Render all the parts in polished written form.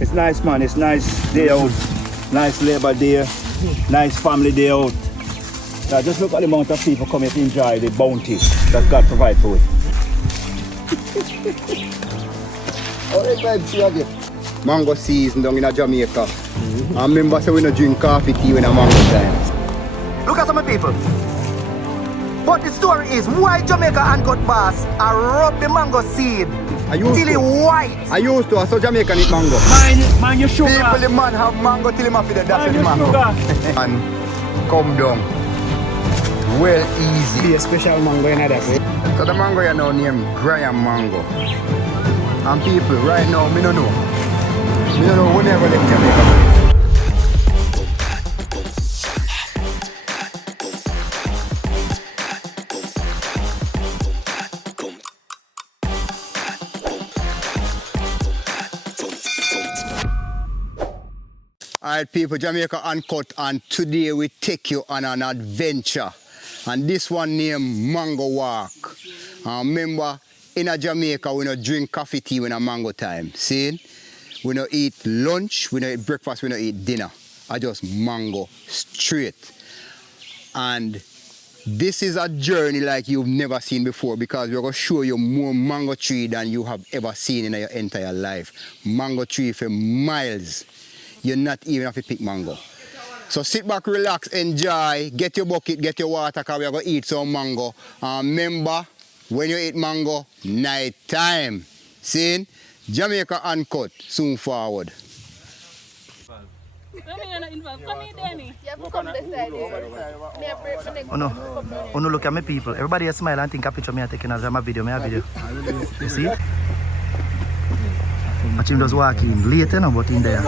It's nice, man. It's nice day out. Nice Labor Day. Nice family day out. Now just look at the amount of people coming to enjoy the bounty that God provides for it. How many times you again? Mango season down in Jamaica. I remember say we don't drink coffee tea when a mango time. Look at some people. But the story is why Jamaica uncut boss I rub the mango seed till it white. I used to, so Jamaican eat mango. Man, you sugar. People, the man have mango till him have to dash the mango. And come down. Well easy. A special mango in that. So the mango you know named Graham Mango. And people right now, me don't know. Me don't know who never left Jamaica. Alright people, Jamaica Uncut, and today we take you on an adventure. And this one named Mango Walk. And remember, in a Jamaica we don't drink coffee tea when a mango time. See? We don't eat lunch, we don't eat breakfast, we don't eat dinner. I just mango straight. And this is a journey like you've never seen before because we're going to show you more mango tree than you have ever seen in your entire life. Mango tree for miles. You not even have to pick mango. So sit back, relax, enjoy, get your bucket, get your water because we're going to eat some mango. And remember, when you eat mango, night time. See? Jamaica Uncut, soon forward. Oh no, look at me people. Everybody smile and think a picture me taking of my video, You see? Watch him just walking late, you know, but in there.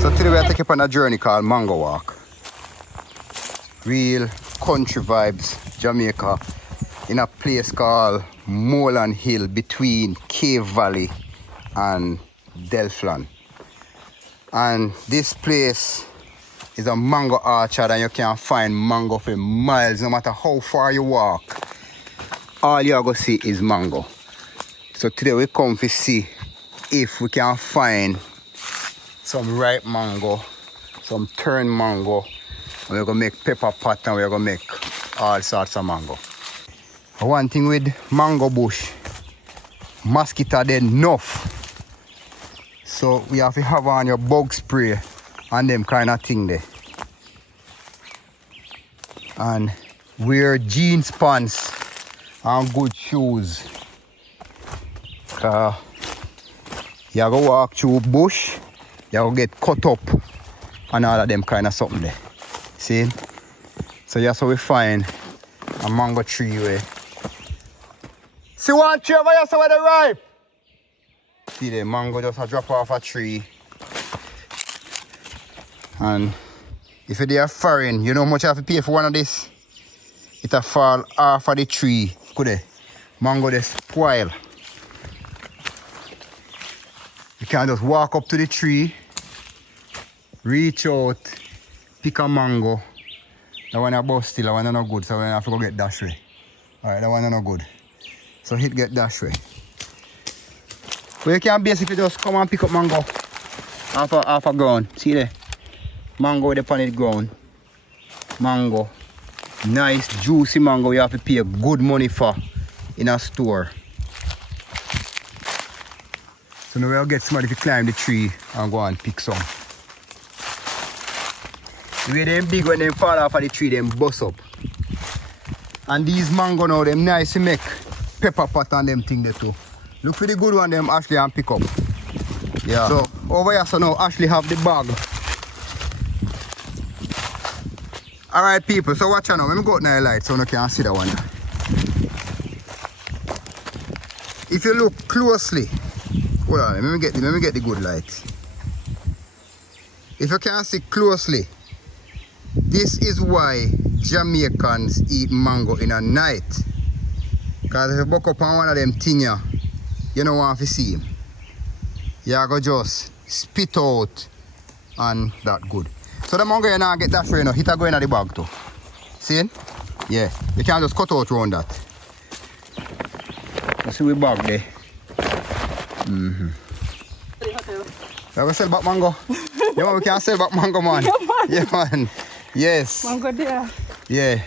So today we are taking on a journey called Mango Walk. Real country vibes, Jamaica, in a place called Moreland Hill between Cave Valley and Delflan. And this place is a mango orchard and you can find mango for miles no matter how far you walk. All you are going to see is mango. So today we come to see if we can find some ripe mango, some turned mango, and we're going to make pepper pot and we're going to make all sorts of mango. One thing with mango bush, mosquito dead enough. So we have to have on your bug spray and them kind of thing there. And wear jeans pants and good shoes. You go walk through bush, you go get cut up and all of them kind of something there. See? So that's how we find a mango tree where. See one tree over here, so where they ripe? See the mango just a drop off a tree. And if you're there foreign, you know how much you have to pay for one of this? It'll fall off of the tree. Could they? Mango they spoil. You can just walk up to the tree, reach out, pick a mango. That one a bust still, that one not good, so I have to go get dash way. Alright, that one not good. So hit get dash way. But you can basically just come and pick up mango off a ground. See there? Mango with the pan it ground. Mango. Nice juicy mango you have to pay good money for in a store. So now we'll get somebody to climb the tree and go and pick some. The way them big when they fall off of the tree, them bust up. And these mango now, them nice to make pepper pot and them thing there too. Look for the good one them Ashley and pick up. Yeah. So over here so now Ashley have the bag. Alright people, so watch out now. Let me go out in the light so you can see that one. If you look closely, hold on, let me get the good light. If you can see closely, this is why Jamaicans eat mango in a night. Because if you buck up on one of them things, you don't want to see him. You go just spit out and that good. So the mango you now get that for you know, it a go in the bag too. See it? Yeah. You can't just cut out around that. You see we bag there. We sell back mango. Yeah man, we can sell back mango man. Yeah man. Yes. Mango there. Yeah.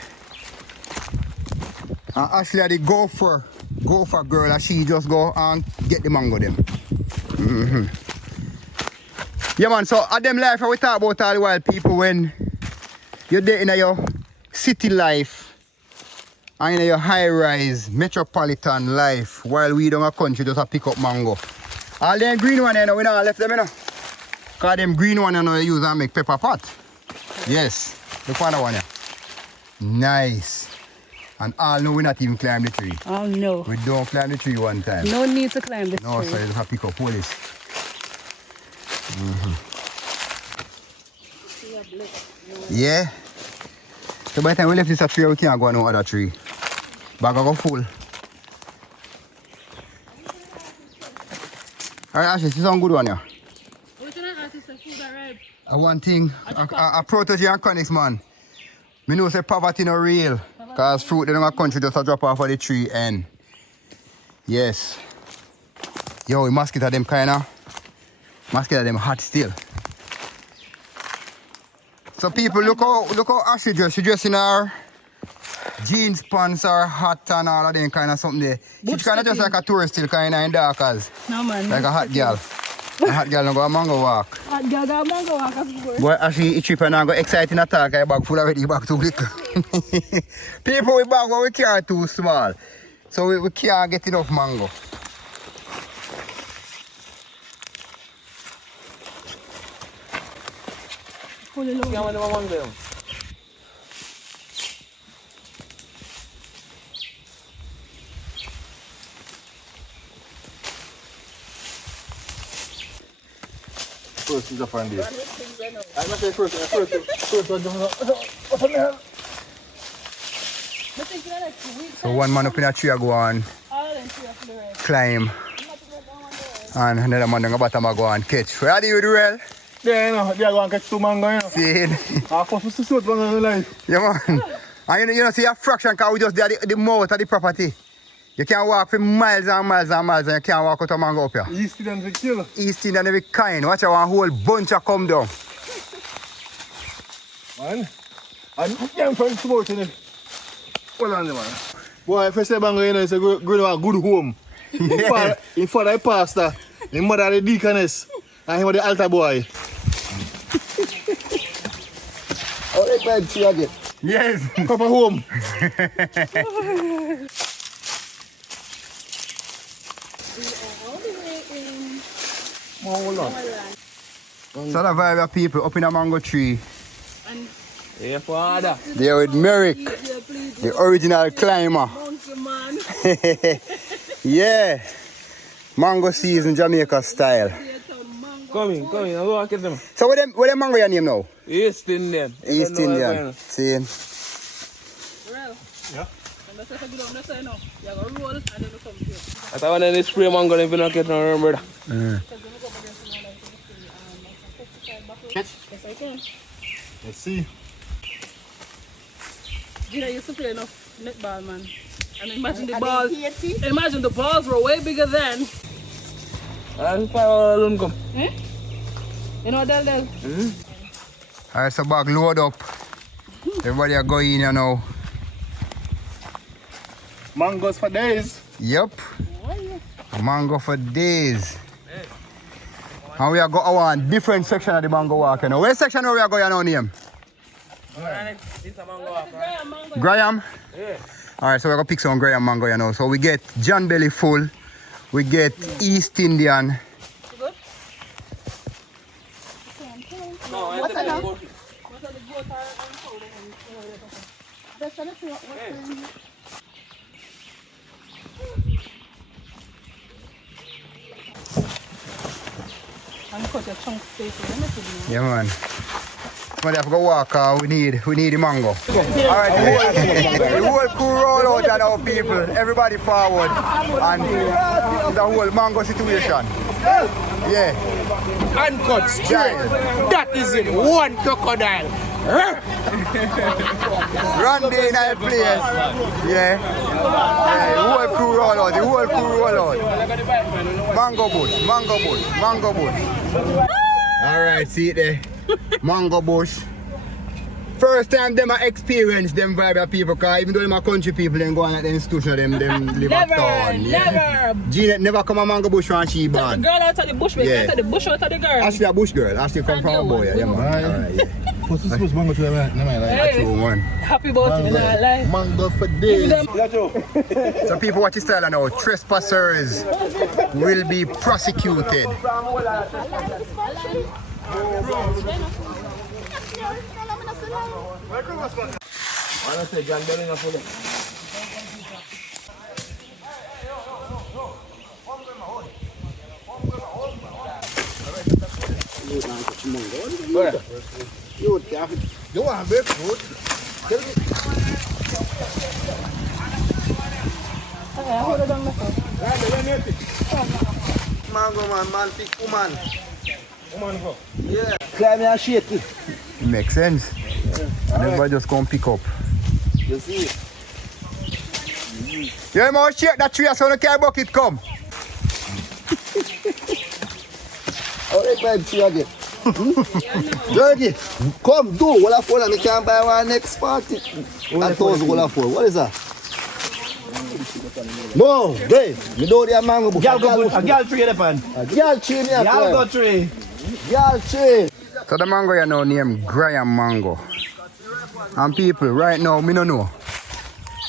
And Ashley the gopher girl and she just go and get the mango them. Yeah man, so at them life we talk about all the while people when you're there in your city life and in your high-rise metropolitan life while we down a country just a pick up mango. All them green one you know, we not left them you know. Cause them green one you know you use and make pepper pot. Yes. Look for that one here. Nice. And all know we not even climb the tree. Oh no. We don't climb the tree one time. No need to climb the tree. No, so you just have to pick up police. Yeah. So by the time we left this tree, we can't go on no other tree. Bag go full. Alright, Ashley, see some good one here. One thing, a protege and conics man. Me know say poverty no real. Cause fruit in our country just a drop off of the tree and yes. Yo, we mosquito them kinda. Mosquito them hot still. So people look how Ashley dress. She dress in her jeans pants or hat and all of them kind of something there. She's kind of just like a tourist still kind of in darkers. No man. Like a hot girl. A hot girl no go a mango walk. Hot girl go a mango walk as before. Boy, Ashley eat trip and I go exciting attack. I bag full already, bag too little. People we bag what we carry too small. So we can't get enough mango. First is a fan day. I'm not saying first one. So one man up in a tree go on climb and another man on the bottom go and catch. Where do you do well? Yeah, you know, they are going to catch 2 mango, you know. See? I first to shoot one in the life. Yeah man. And you know see a fraction because we just there the mouth of the property. You can walk for miles and miles and miles and you can't walk out a mango up here. East Indian to kill. East Indian every kind. Watch out one whole bunch of come down. Man, I'm young friends supporting it. Hold on, man. Boy, if I say mango, you know, it's a good home. Yeah. In father the pastor, the mother the deaconess, and him the altar boy. Oh, they tried to see again. Yes. Come home. So the vibe of people up in a mango tree. Yeah, father. They're with Merrick, the original climber. Yeah. Mango season Jamaica style. Come in, I'll walk at them. So what them mango your name now? East Indian. East Indian. See? Yeah. I thought when they spray mango, they don't get no remember that. Yes, I can. Let's see. Gina used to play enough netball, man. And imagine the balls were way bigger then. I'll find out alone come. You know what they'll do? Alright, so bag load up. Everybody are going in you now. Mangoes for days. Yep. Mango for days. And we are going to one different section of the mango walk. You know. Where section are we are going now, name? Graham? Yeah. Alright, so we're going to pick some Graham mango, you know. So we get John Belly Full. We get East Indian. Good? What's that now? I'm cut your chunk space. Yeah, man. But I have to walk. We need the mango. Alright, the whole crew roll out and our people. Everybody forward. And the whole mango situation. Yeah. Uncut straight. That is it. One crocodile. Run the night place. Yeah. The whole crew roll out. The whole crew roll out. Mango bush. Mango bush. Mango bush. Alright, see it there. Mango bush. First time them I experience them vibe of people, because even though them are country people, them go on at the institution, them live at town. Never. Jeanette never come a mango bush when she born. The girl out of the bush, we get the bush out of the girl. Ashley a bush girl. Ashley come from a boy. Yeah, man. Alright, yeah. What's this supposed mango to them? That's true, man. Happy about it in our life. Mango for days. So people watch this style now. Trespassers will be prosecuted. You want big food? Mango man, pick woman. Yeah. Climb and shake it. Makes sense. Everybody just come pick up. You see? Yeah, man, shake that tree so the car bucket come. How they buy tree again? Dirty. Come do. What a phone and I can buy one next party. That was what a phone. What is that? No, Dave. Me do the mango bush. A girl tree in the pan. A girl tree me a Girl go tree. girl tree. So the mango you know named Graham Mango. And people, right now, me don't know.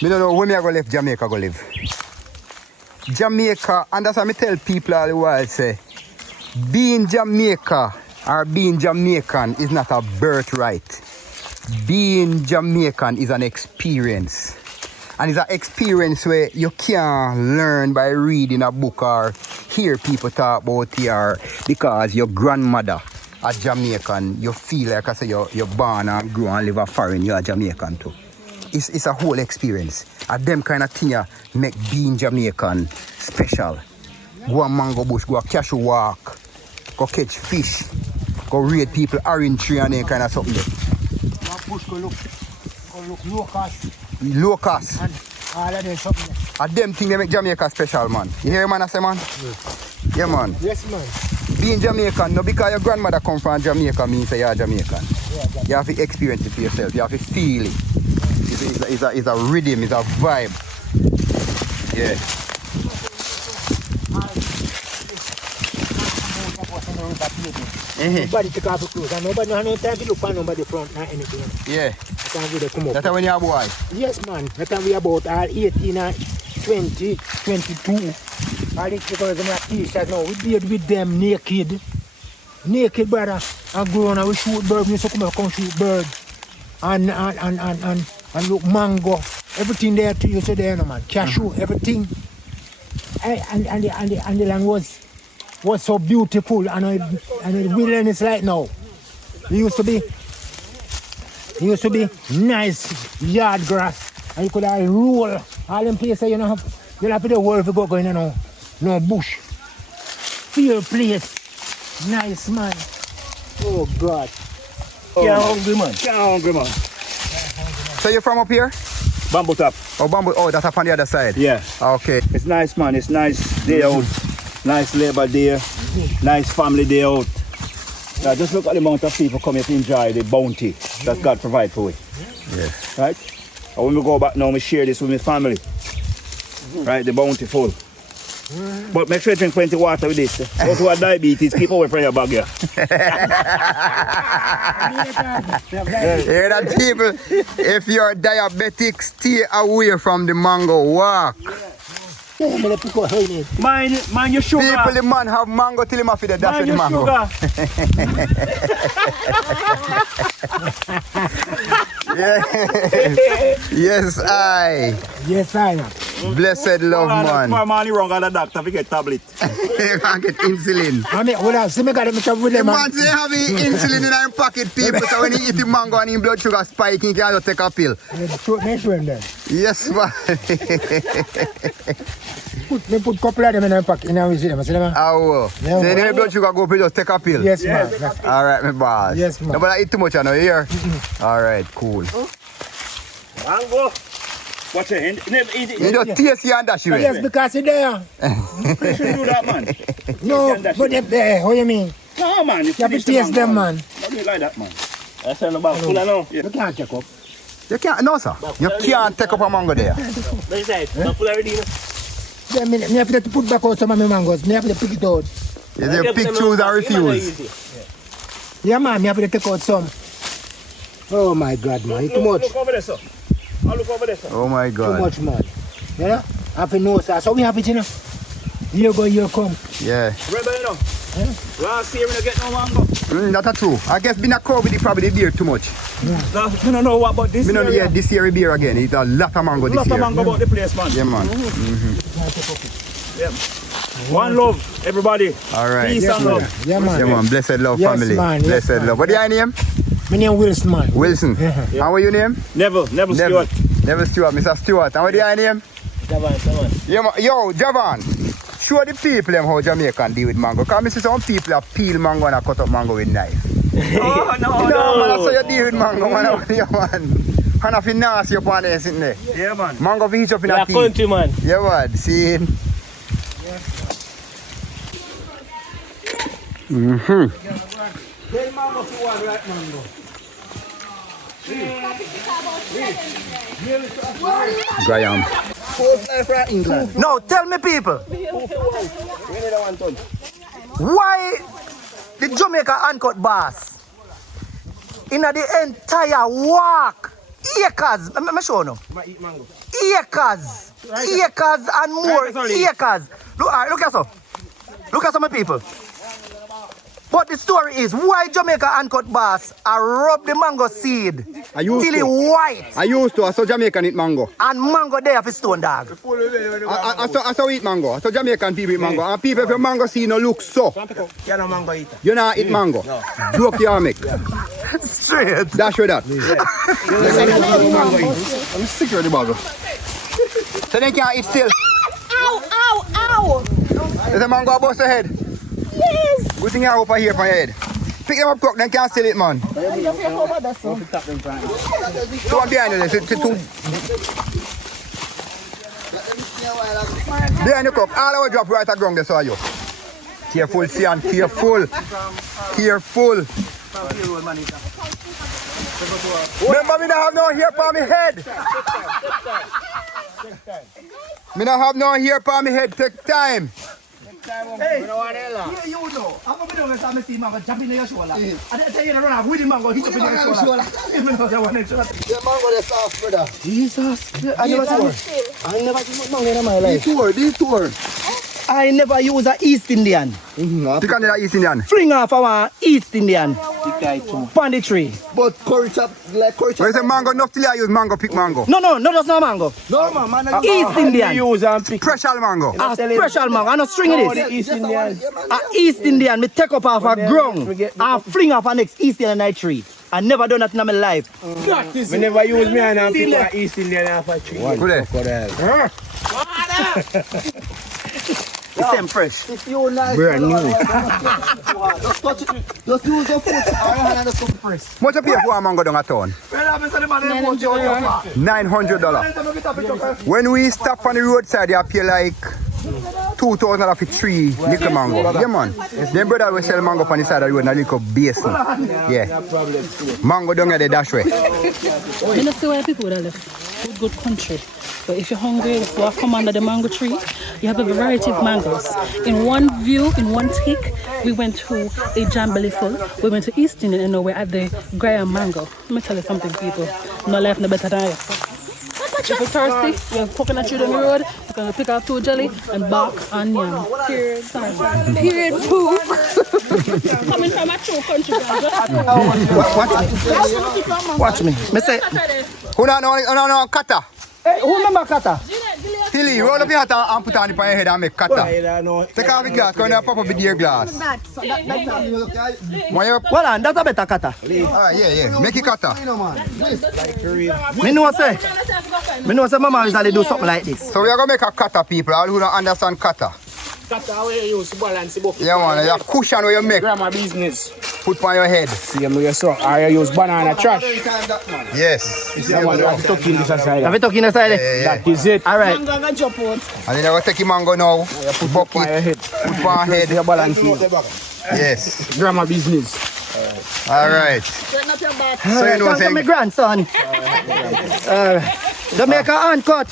Me don't know where me I go live Jamaica go live. Jamaica, and that's what I tell people all the while, say, being Jamaica or being Jamaican is not a birthright. Being Jamaican is an experience. And it's an experience where you can't learn by reading a book or hear people talk about it, because your grandmother a Jamaican, you feel like I say you're born and grow and live a foreign, you're a Jamaican too. It's a whole experience. And them kind of thing make being Jamaican special. Go a mango bush, go a cashew walk, go catch fish, go raid people orange tree and that kind of something. Bush go look locust. Locust. And all of them something. And them thing they make Jamaica special, man. You hear man I say, man? Yes. Yeah, man. Yes, man. Being Jamaican, no because your grandmother come from Jamaica means you're Jamaican. Yeah, you have to experience it for yourself. You have to feel it. It's a rhythm, it's a vibe. Yeah. Nobody take off the clothes and nobody have no time to look for nobody front or anything. Yeah. That time we come up. That's when you're a boy? Yes, man. That time we about all 18 and 20, 22. All these people are t-shirts now. We did with them naked. Naked, brother. And grown and we shoot bird. We used to come shoot bird. And look, mango. Everything there to you, so there, no, man. Cashew, everything. And the land was so beautiful. And the wilderness right now. It used to be nice yard grass. And you could have roll. All them places, you have to the world to go going, no bush. Field place. Nice, man. Oh, God. Can't hungry, man. So you're from up here? Bamboo top. Oh, bamboo. Oh, that's up on the other side? Yeah. Okay. It's nice, man. It's nice day out. Nice Labor Day. Nice family day out. Now just look at the amount of people come here to enjoy the bounty that God provides for we. Yes. Right? And when we go back now, we share this with my family. Right? The bountiful. But make sure you drink plenty of water with this. Those who have diabetes, keep away from your bag here. Hear that, people? If you're diabetic, stay away from the mango walk. Mind your sugar. People, the man have mango till him have to dash with the mango. Yeah. Yes, I. Yes, I am. Blessed love, man. Tomorrow morning wrong at the doctor to get tablet. You can't get insulin. I mean, what else? See me got them trouble with The them, man. man say have insulin in his pocket, people. So when he eat the mango and his blood sugar spike, he can just take a pill. Make sure then. Yes, man. Put couple of them in my pocket. In our museum, see them? Oh, Yeah, then man. your blood sugar go up, you just take a pill. Yes, man. All right, my boss. Yes, man. No, but I eat too much, I know, you hear? All right, cool. Mango. Watch your hand. Never eat it. You just taste it and dash it. Yes, because it's there. You shouldn't do that, man. No, but they're there. How you mean? No, man. You have to taste them, man. Don't do it like that, man. I send them back full of now. You can't check up. You can't, no, sir. You can't take up a mango there. Let's say, not full already. Then me have to put back out some of my mangoes. Me have to pick it out. You say pick, choose, and refuse. Yeah, man. Me have to take out some. Oh, my God, man. It's too much. Look over there, sir. I'll look over there, sir. Oh, my Too God. much, man. Yeah? I have to know, sir. So we have it, you know. Here go, here come. Yeah. Remember, you know, last year we don't get no mango. That's true. I guess being a COVID, it probably beer too much. No, you don't know what about this Me year. know yeah, this year beer again. It's a lot of mango this Lot year. of mango about the place, man. Yeah, man. Yeah. One love, everybody. All right. Peace and love. Yeah, man. Yeah, man. Blessed love Yes, family. man. Yes, Blessed man. love. What is your name? My name Wilson, man. Wilson. Yeah. And what your name? Never Stewart. Never Stewart. Mr. Stewart. And what is your name? Javan. Yeah, man. Yo, Javan. Show the people them how Jamaican deal with mango. Because I see some people that peel mango and cut up mango with knife. No, Man, that's how you deal with mango, man. Yeah, man. And if you nasty upon there, sitting there. Yeah, man. Mango reach up in a Yeah, teeth. country man. Yeah, man. See? Tell mango if you want right mango. Graham. Now tell me people, why the Jamaica uncut bass in the entire walk, acres, I'm sure no, acres and more acres. Look at some, my people. But the story is why Jamaica uncut bass are rub the mango seed till it white I used to. I saw Jamaican eat mango. and mango there for stone dog. I saw eat mango. I saw Jamaican people eat mango. And people, if your mango see no look so, You're no mango eater. you not eat mango. Broke your make. Straight. Dash with that. I'm sick of the mango. So they can't eat still. Ow! Is the mango above your head? Yes! Good thing you have over here for your head. Pick them up quick, then can't steal it, man. Two one behind you, behind the cup. All our drop right at ground, that's all you. Careful, Sian, careful. Careful. Remember, me don't have no hair for my head. Me don't have no hair for my head, take time. Hey, you know, I'm going to do this, I'm see mango jump in your shoulder. And I tell you to run off with the mango, hit up in your shoulder. Even though you want to shoulder. The mango that's off, brother. Jesus, I never see mango in my life. This tour. I never use a East Indian. You can do that East Indian. Fling off our East Indian. Pon the tree. But curry chop, like curry chop. When you say mango, enough till I use mango, pick mango. No, just no mango. No, man. East Indian. Use and pick. Special mango. A special mango. I know string it is. East Indian. A East Indian, me take up off a ground and fling off a next East Indian night tree. I never done that in my life. We never use me and pick one East Indian off a tree. Good day. The same fresh. If you nice, Brand new. just touch it. Just use your foot or your hand and just come press. Much you pay for a mango down a town? $900. When we stop on the roadside, you pay like $2,000 for 3 nickel mango. Yeah, man. Then brother will sell mango on the side of the road in a little basin. Yeah. Mango down at the dash way. I don't see why people would live. Good country. But if you're hungry, if you have come under the mango tree, you have a variety of mangoes. In one view, in one take, we went to a Jambalay full. We went to East Indian and now we're at the Graham mango. Let me tell you something, people. No life no better than you. If you're thirsty, we have coconut tree down the road. We're going to pick out 2 jelly and bark and yam. Period. Period. Poop. Coming from a true country. Watch me. Me say, Who don't know kata? hey, who remember Kata? Tilly, roll up your hat and put on it on your head and make kata. Take off the glass, go in there, pop up with your glass. Well, on, that's a better kata. Alright, yeah. Make it kata. Me know say mama usually do something like this. So we are going to make a kata, people. All who don't understand kata. Kata where you use to balance the bucket. Yeah, man. Your cushion where you make. Grandma business. Put on your head. See, you saw. Or you use banana trash. Yes. Yeah, man. You have to tuck in this aside. Have you tuck in the side? Yeah. That is it. All right. And then you're going to take your mango now. Put Put on your head. Put on your head. Your balance. Yes. Grandma business. Alright. So you know Thank my grandson. Jamaica uncut.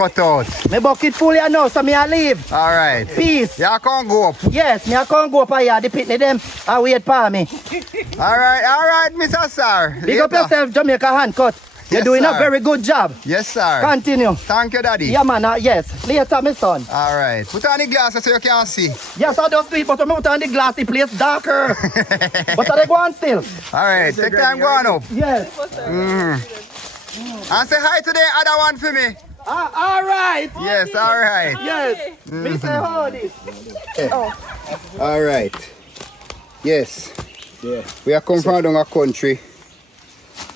cut out. My bucket full here now, so me I leave. Alright. Peace. You can't go up. Yes, me I can't go up here. The pitney them I wait for me. Alright, Mr. Sir. Big up yourself, Jamaica uncut. You're Yes, doing sir. a very good job. Yes, sir. Continue. Thank you, Daddy. Yeah, man. Yes. Later, my son. Alright. Put on the glasses so you can see. Yes, I just do it, but when I put on the glass, the place darker. But I go on still. Alright, take time going up. Yes. And say hi to the other one for me. All right. Yes, alright. Yes. Me say how this. Alright. Yes. Yeah. We are come from down a country.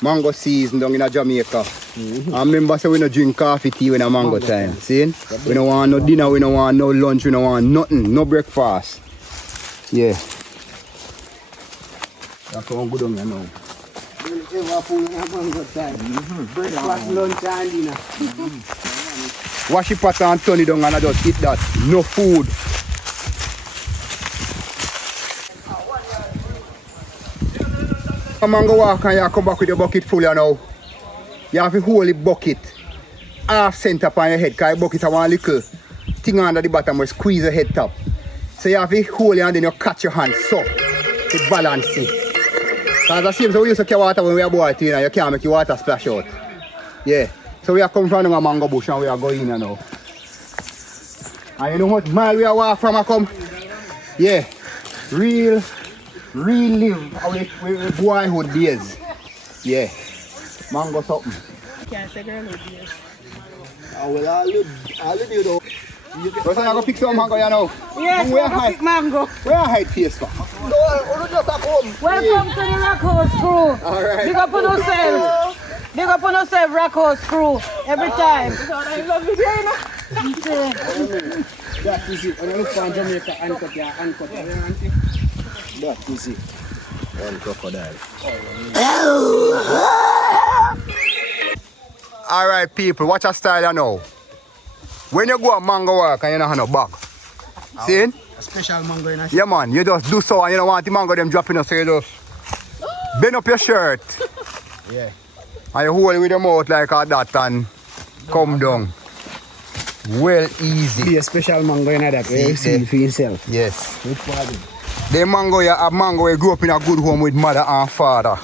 Mango season down in Jamaica. And remember say we don't drink coffee, tea when a mango time. See? We don't want no dinner, we don't want no lunch, we don't want nothing, no breakfast. Yeah. That's how good on you now. Breakfast, lunch, and dinner. Wash your pot and turn it down and I just eat that. No food. A mango walk and you come back with your bucket full you know. You have to hold the bucket half center upon your head because the bucket have one little thing under the bottom where squeeze your head top. So you have to hold it and then you catch your hand so to balance it. Because the same so we used to carry water when we are boy too, you know, you can't make your water splash out. Yeah. So we are come from a mango bush and we are going in now. And you know what mile we are walk from a come? Yeah. Real live our boyhood days. Yeah. Mango something. Can't say girlhood days. Well, I'll do though. What's I go pick some mango you know? Yes, Where we're pick mango. Where I hide face for? Welcome to the Rock House crew. Alright. Big up on yourself. Big up on yourself, Rock House crew. Every time. That is it. When you look for Jamaica uncut, yeah, uncut. That is it. One crocodile. Alright people, watch a style you know. When you go a mango walk and you don't have no bag. See? A special mango in a Yeah man, you just do so and you don't want the mango them dropping us so you just bend up your shirt. Yeah. And you hold it with your mouth like that and come down. Well easy. Be a special mango in that way you see for yourself. Yes. Which part? The mango, you a mango you grew up in a good home with mother and father.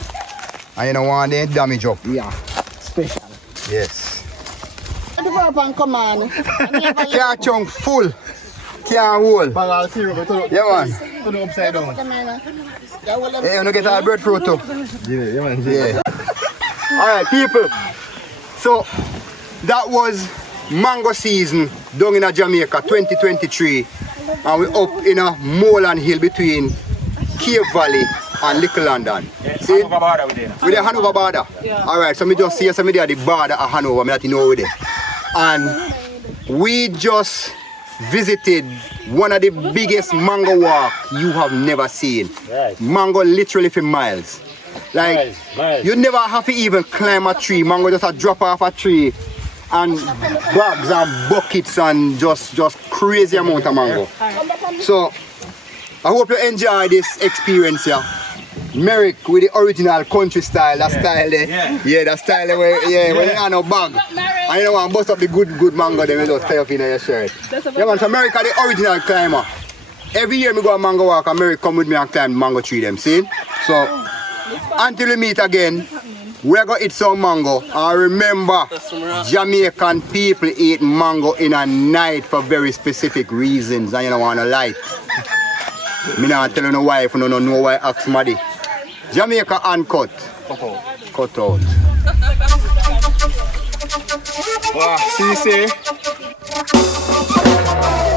And you don't want them damage up. Yeah. Special. Yes. Develop and come on. Can't chunk full. Can't hold. Yeah man. Turn it upside down. Hey, you don't get all breadfruit too. Yeah, man. Yeah. Alright people. So that was mango season down in Jamaica 2023. And we up in a moorland hill between Cape Valley and Little London. See? With the Hanover border. Yeah. Alright, so me just see some at the border of Hanover, me that you know with it. And we just visited one of the biggest mango walk you have never seen. Yes. Mango literally for miles. Like nice. You never have to even climb a tree. Mango just a drop off a tree and bags and buckets and just crazy amount of mango. So I hope you enjoy this experience here. Merrick with the original country style, that style there. Yeah, that style there where when you have no bag. And you don't want to bust up the good mango then you just tie up in your shirt. Yeah man, so Merrick are the original climber. Every year me go a mango walk and Merrick come with me and climb the mango tree them, see? So until we meet again, we're going to eat some mango. And remember, Jamaican people eat mango in a night for very specific reasons and you don't want to lie. Me not tell you no why if you don't know why ask somebody. Jamaica uncut. Cut out. Wow, see you say? Yes.